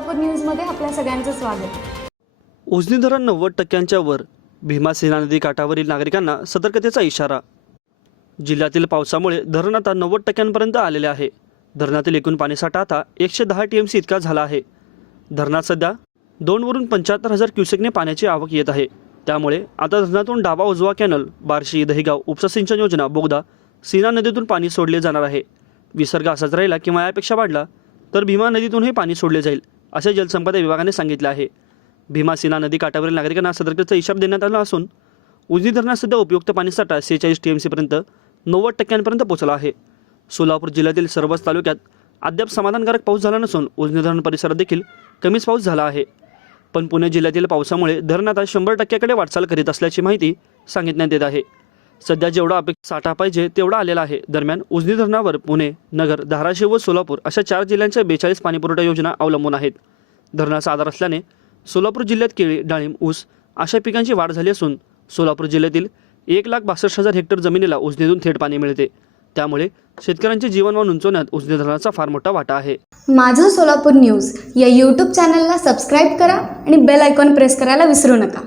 सोलापूर न्यूजमध्ये आपल्या सगळ्यांचं स्वागत। उजनी धरण 90% वर, भीमासेना नदी काठावरील नागरिकांना सतर्कतेचा इशारा। जिल्ह्यातील पावसामुळे धरण आता 90% आलेले आहे। धरणातील एकूण पाणीसाठा आता 110 TMC इतका झाला आहे। धरणात सध्या 2 वरून 75,000 क्युसेकने पाण्याची आवक येत आहे। त्यामुळे आता धरणातून डावा उजवा कॅनल, बार्शी, दहिगाव उपसा सिंचन योजना, बोगदा, सीना नदीतून पाणी सोडले जाणार आहे। विसर्ग असाच राहिला किंवा यापेक्षा वाढला तर भीमा नदीतूनही पाणी सोडले जाईल, असे जलसंपदा विभागाने सांगितले आहे। भीमा सीना नदी काठावरील नागरिकांना सतर्कतेचा इशारा देण्यात आला असून उजनी धरणात सध्या उपयुक्त पाणीसाठा 46 TMC पर्यंत 90% पोहोचला आहे। सोलापूर जिल्ह्यातील सर्वच तालुक्यात अद्याप समाधानकारक पाऊस झाला नसून उजनी धरण परिसरात देखील कमीच पाऊस झाला आहे। पण पुणे जिल्ह्यातील पावसामुळे धरण आता 100% वाटचाल करीत असल्याची माहिती सांगितण्यात येत आहे। सध्या जेवढा अपेक्षित साठा पाहिजे तेवढा आलेला आहे। दरम्यान उजनी धरणावर पुणे, नगर, धाराशिव व सोलापूर अशा 4 जिल्ह्यांच्या 42 पाणीपुरवठा योजना अवलंबून आहेत। धरणाचा आधार असल्याने सोलापूर जिल्ह्यात केळी, डाळिंब, ऊस अशा पिकांची वाढ झाली असून सोलापूर जिल्ह्यातील 1,62,000 हेक्टर जमिनीला उजनीतून थेट पाणी मिळते। त्यामुळे शेतकऱ्यांचे जीवनमान उंचावण्यात उजनी धरणाचा फार मोठा वाटा आहे। माझं सोलापूर न्यूज या YouTube चॅनलला सबस्क्राईब करा आणि बेल आयकॉन प्रेस करायला विसरू नका।